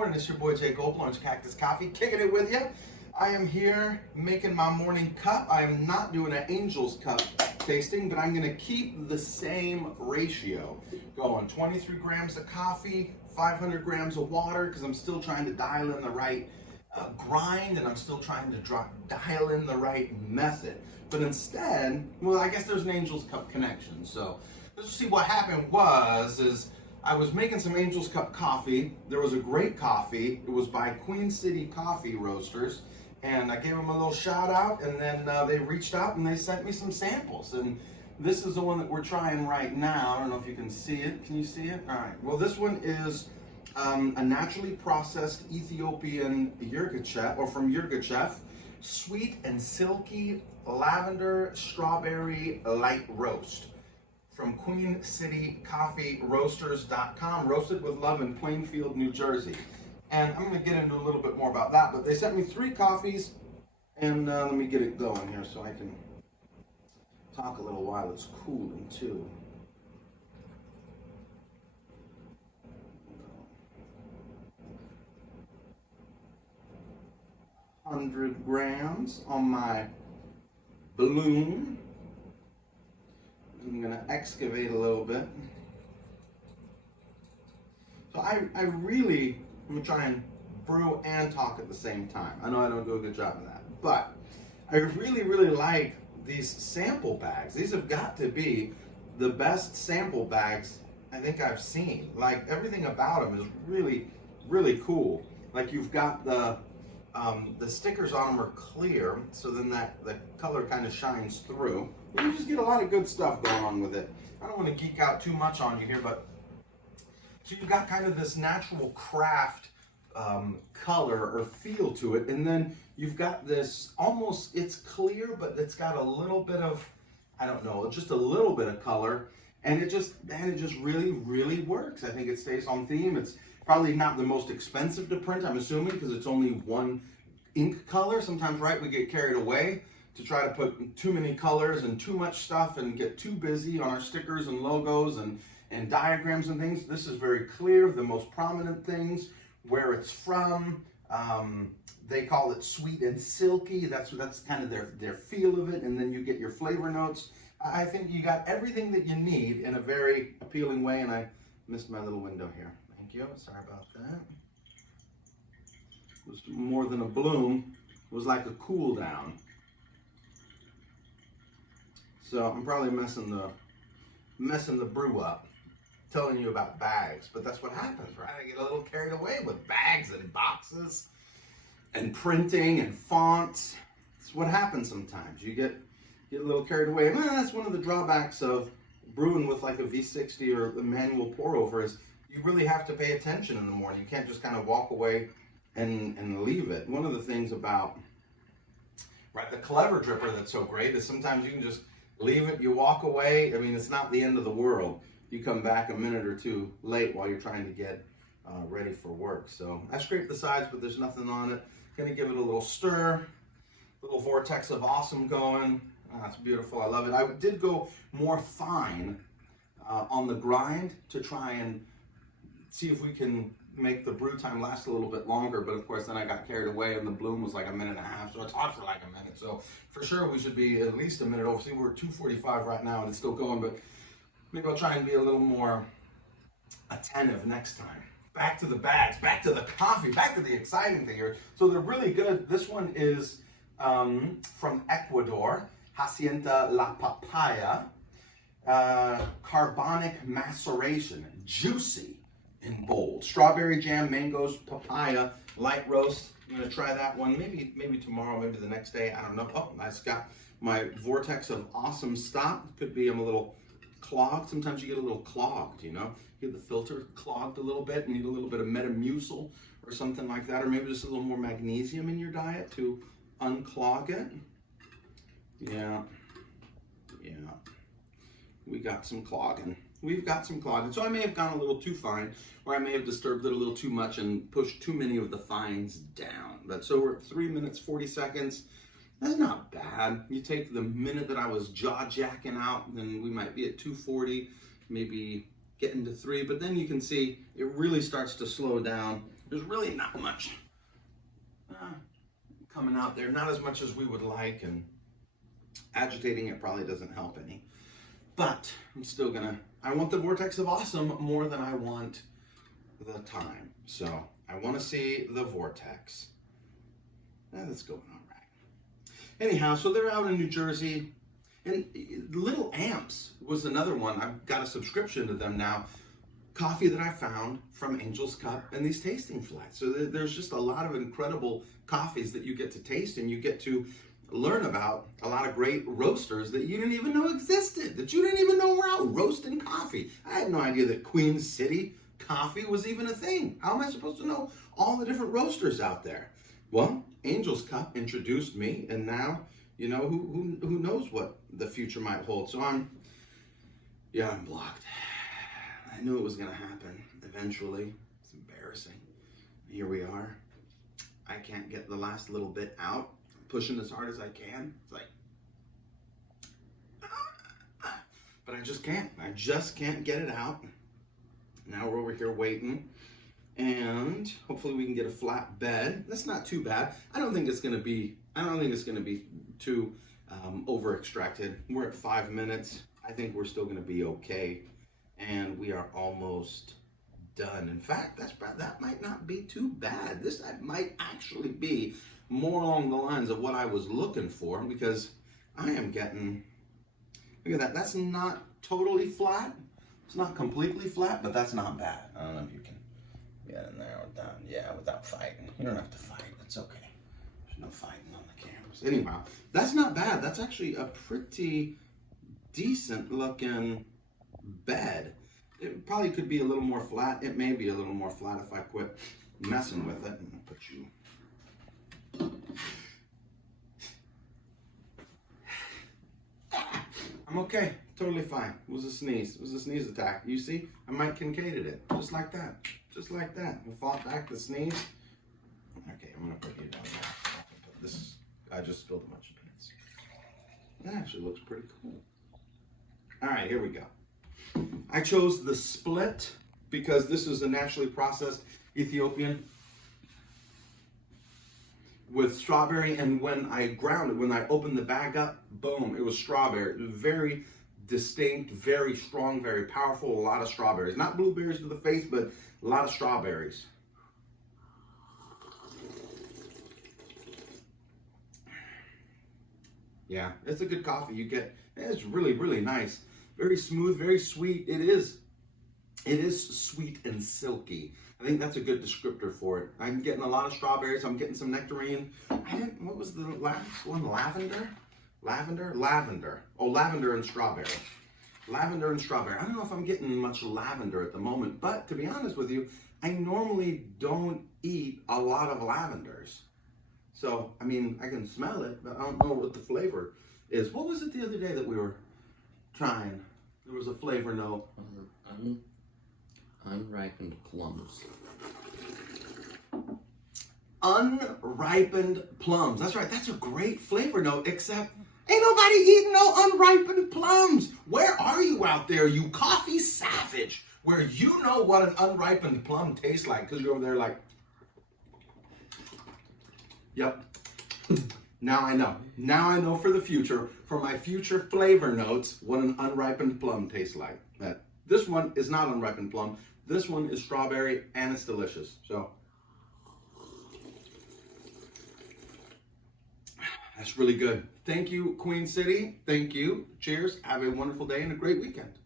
morning. It's your boy Jay Gold, Orange Cactus Coffee, kicking it with you. I am here making my morning cup. I am not doing an Angel's Cup tasting, but I'm gonna keep the same ratio going. 23 grams of coffee, 500 grams of water, because I'm still trying to dial in the right grind, and I'm still trying to dial in the right method. But instead, well, I guess there's an Angel's Cup connection. So let's see what happened is I was making some Angel's Cup coffee. There was a great coffee. It was by Queen City Coffee Roasters. And I gave them a little shout out, and then they reached out and they sent me some samples. And this is the one that we're trying right now. I don't know if you can see it. Can you see it? All right. Well, this one is a naturally processed Ethiopian Yirgacheffe, or from Yirgacheffe, sweet and silky lavender strawberry light roast. From QueenCityCoffeeRoasters.com, roasted with love in Plainfield, New Jersey. And I'm going to get into a little bit more about that, but they sent me 3 coffees, and let me get it going here so I can talk a little while it's cooling too. 100 grams on my balloon. I'm going to excavate a little bit. So I'm going to try and brew and talk at the same time. I know I don't do a good job of that, but I really like these sample bags. These have got to be the best sample bags I think I've seen. Like, everything about them is really cool. Like, you've got the stickers on them are clear, so then the color kind of shines through. You just get a lot of good stuff going on with it. I don't want to geek out too much on you here, but so you've got kind of this natural craft color or feel to it, and then you've got this almost, it's clear, but it's got a little bit of, I don't know, just a little bit of color, and it just really works. I think it stays on theme. It's probably not the most expensive to print, I'm assuming, because it's only one ink color. Sometimes, right, we get carried away to try to put too many colors and too much stuff and get too busy on our stickers and logos and diagrams and things. This is very clear, the most prominent things, where it's from. They call it sweet and silky. That's kind of their feel of it, and then you get your flavor notes. I think you got everything that you need in a very appealing way, and I missed my little window here. Thank you, sorry about that. It was more than a bloom, it was like a cool down. So I'm probably messing the brew up, telling you about bags, but that's what happens, right? I get a little carried away with bags and boxes and printing and fonts. It's what happens sometimes. You get a little carried away. And that's one of the drawbacks of brewing with like a V60 or the manual pour over, is you really have to pay attention in the morning. You can't just kind of walk away and leave it. One of the things about, right, the clever dripper that's so great is sometimes you can just leave it, you walk away. I mean, it's not the end of the world. You come back a minute or two late while you're trying to get ready for work. So I scraped the sides, but there's nothing on it. Gonna give it a little stir, little vortex of awesome going. It's beautiful, I love it. I did go more fine on the grind to try and see if we can make the brew time last a little bit longer, but of course then I got carried away and the bloom was like a minute and a half, so it's hot for like a minute. So for sure we should be at least a minute over. See, we're at 2:45 right now and it's still going, but maybe I'll try and be a little more attentive next time. Back to the bags, back to the coffee, back to the exciting thing here. So they're really good. This one is from Ecuador, Hacienda La Papaya, carbonic maceration, juicy and bold. Strawberry jam, mangoes, papaya, light roast. I'm gonna try that one, maybe tomorrow, maybe the next day, I don't know. Oh, I just got my vortex of awesome stop. Could be I'm a little clogged. Sometimes you get a little clogged, you know? You get the filter clogged a little bit, you need a little bit of Metamucil or something like that, or maybe just a little more magnesium in your diet to unclog it. Yeah. We got some clogging. We've got some clogging. So I may have gone a little too fine, or I may have disturbed it a little too much and pushed too many of the fines down. But so we're at 3 minutes, 40 seconds. That's not bad. You take the minute that I was jaw jacking out, then we might be at 240, maybe getting to 3, but then you can see it really starts to slow down there's really not much coming out there. Not as much as we would like, and agitating it probably doesn't help any. But I'm still I want the vortex of awesome more than I want the time. So I want to see the vortex. That's going all right. Anyhow, so they're out in New Jersey. And Little Amps was another one. I've got a subscription to them now. Coffee that I found from Angel's Cup and these tasting flights. So there's just a lot of incredible coffees that you get to taste, and you get to learn about a lot of great roasters that you didn't even know existed, that you didn't even know were out roasting coffee. I had no idea that Queen City coffee was even a thing. How am I supposed to know all the different roasters out there? Well, Angel's Cup introduced me, and now, you know, who knows what the future might hold. So I'm blocked. I knew it was gonna happen eventually. It's embarrassing. Here we are. I can't get the last little bit out. I'm pushing as hard as I can. It's like, but I just can't. I just can't get it out. Now we're over here waiting, and hopefully we can get a flat bed. That's not too bad. I don't think it's gonna be too over extracted. We're at 5 minutes. I think we're still gonna be okay, and we are almost done. In fact, that might not be too bad. This might actually be more along the lines of what I was looking for, because I am getting, look at that. That's not totally flat. It's not completely flat, but that's not bad. I don't know if you can get in there without fighting. You don't have to fight. It's okay. There's no fighting on the cameras. Anyhow, that's not bad. That's actually a pretty decent looking bed. It probably could be a little more flat. It may be a little more flat if I quit messing with it. And put you. I'm okay. Totally fine. It was a sneeze. It was a sneeze attack. You see? I might concaded it. Just like that. Just like that. We fought back the sneeze. Okay, I'm going to put you down there. I just spilled a bunch of beans. That actually looks pretty cool. All right, here we go. I chose the split because this is a naturally processed Ethiopian with strawberry, and when I ground it, when I opened the bag up, boom, it was strawberry. It was very distinct, very strong, very powerful, a lot of strawberries. Not blueberries to the face, but a lot of strawberries. Yeah, it's a good coffee. You get, it's really, really nice. Very smooth, very sweet. It is sweet and silky. I think that's a good descriptor for it. I'm getting a lot of strawberries. I'm getting some nectarine. What was the last one? Lavender? Lavender. Oh, lavender and strawberry. Lavender and strawberry. I don't know if I'm getting much lavender at the moment, but to be honest with you, I normally don't eat a lot of lavenders. So, I mean, I can smell it, but I don't know what the flavor is. What was it the other day that we were trying? There was a flavor note. Unripened plums. Unripened plums. That's right. That's a great flavor note, except ain't nobody eating no unripened plums. Where are you out there, you coffee savage, where you know what an unripened plum tastes like? Because you're over there like, yep. Now I know. Now I know for the future, for my future flavor notes, what an unripened plum tastes like. This one is not unripened plum. This one is strawberry, and it's delicious. So that's really good. Thank you, Queen City. Thank you. Cheers. Have a wonderful day and a great weekend.